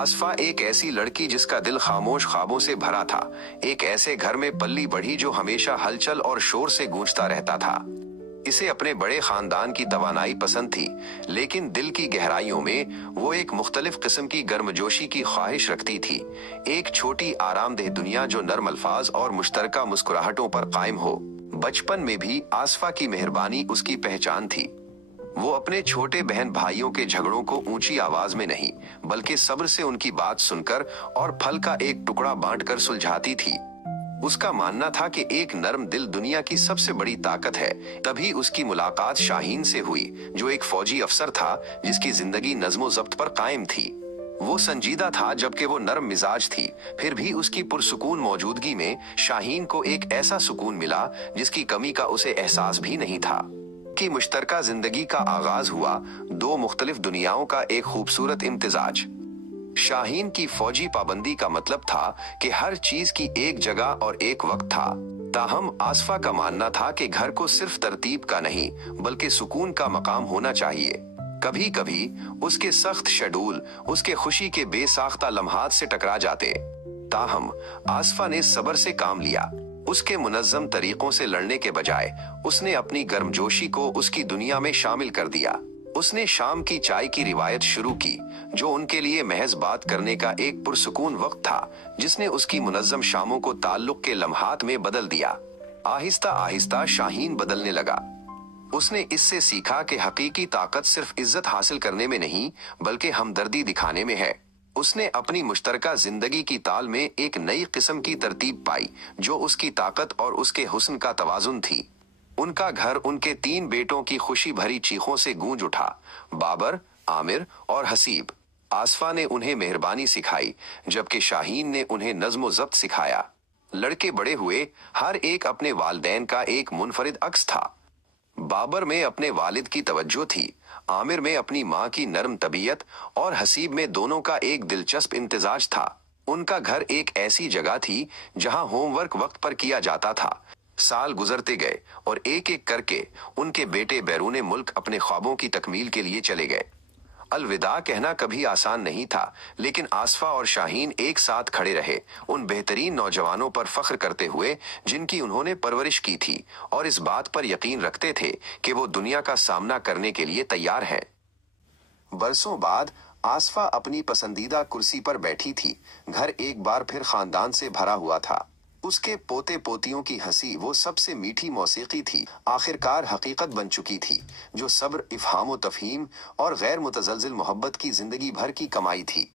आसफा एक ऐसी लड़की जिसका दिल खामोश ख्वाबों से भरा था। एक ऐसे घर में पली बढ़ी जो हमेशा हलचल और शोर से गूंजता रहता था। इसे अपने बड़े खानदान की तवानाई पसंद थी, लेकिन दिल की गहराइयों में वो एक मुख्तलिफ किस्म की गर्मजोशी की ख्वाहिश रखती थी। एक छोटी आरामदेह दुनिया जो नर्म अल्फाज और मुश्तरका मुस्कुराहटों पर कायम हो। बचपन में भी आसफा की मेहरबानी उसकी पहचान थी। वो अपने छोटे बहन भाइयों के झगड़ों को ऊंची आवाज में नहीं, बल्कि सब्र से उनकी बात सुनकर और फल का एक टुकड़ा बांटकर सुलझाती थी। उसका मानना था कि एक नर्म दिल दुनिया की सबसे बड़ी ताकत है। तभी उसकी मुलाकात शाहीन से हुई, जो एक फौजी अफसर था जिसकी जिंदगी नज्मो जब्त पर कायम थी। वो संजीदा था जबकि वो नर्म मिजाज थी। फिर भी उसकी पुरसुकून मौजूदगी में शाहीन को एक ऐसा सुकून मिला जिसकी कमी का उसे एहसास भी नहीं था। की मुश्तरका जिंदगी का आगाज हुआ दो मुख्तलिफ दुनियाओं का एक खूबसूरत इम्तिजाज। शाहीन की फौजी पाबंदी का मतलब था कि हर चीज की एक जगह और एक वक्त था। ताहम आसफा का मानना था कि घर को सिर्फ तरतीब का नहीं, बल्कि सुकून का मकाम होना चाहिए। कभी कभी उसके सख्त शेड्यूल उसके खुशी के बेसाख्ता लम्हात से टकरा जाते। ताहम आसफा ने सब्र से काम लिया। उसके मुनज्जम तरीकों से लड़ने के बजाय उसने अपनी गर्मजोशी को उसकी दुनिया में शामिल कर दिया। उसने शाम की चाय की रिवायत शुरू की, जो उनके लिए महज बात करने का एक पुरसुकून वक्त था, जिसने उसकी मुनज्जम शामों को ताल्लुक के लम्हात में बदल दिया। आहिस्ता आहिस्ता शाहीन बदलने लगा। उसने इससे सीखा कि हकीकी ताकत सिर्फ इज्जत हासिल करने में नहीं, बल्कि हमदर्दी दिखाने में है। उसने अपनी मुश्तरका जिंदगी की ताल में एक नई किस्म की तरतीब पाई, जो उसकी ताकत और उसके हुस्न का तवाजुन थी। उनका घर उनके 3 बेटों की खुशी भरी चीखों से गूंज उठा। बाबर, आमिर और हसीब। आसफा ने उन्हें मेहरबानी सिखाई, जबकि शाहीन ने उन्हें नज्म जब्त सिखाया। लड़के बड़े हुए, हर एक अपने वालिदैन का एक मुनफरिद अक्स था। बाबर में अपने वालिद की तवज्जो थी, आमिर में अपनी माँ की नर्म तबीयत और हसीब में दोनों का एक दिलचस्प इम्तिजाज था। उनका घर एक ऐसी जगह थी जहाँ होमवर्क वक्त पर किया जाता था। साल गुजरते गए और एक एक करके उनके बेटे बैरूने मुल्क अपने ख्वाबों की तकमील के लिए चले गए। अलविदा कहना कभी आसान नहीं था, लेकिन आसफा और शाहीन एक साथ खड़े रहे, उन बेहतरीन नौजवानों पर फख्र करते हुए जिनकी उन्होंने परवरिश की थी, और इस बात पर यकीन रखते थे कि वो दुनिया का सामना करने के लिए तैयार हैं। बरसों बाद आसफा अपनी पसंदीदा कुर्सी पर बैठी थी। घर एक बार फिर खानदान से भरा हुआ था। उसके पोते पोतियों की हंसी वो सबसे मीठी मौसीकी थी, आखिरकार हकीकत बन चुकी थी, जो सब्र, इफ़हाम व तफ़हीम और गैर मुतज़लज़िल मोहब्बत की जिंदगी भर की कमाई थी।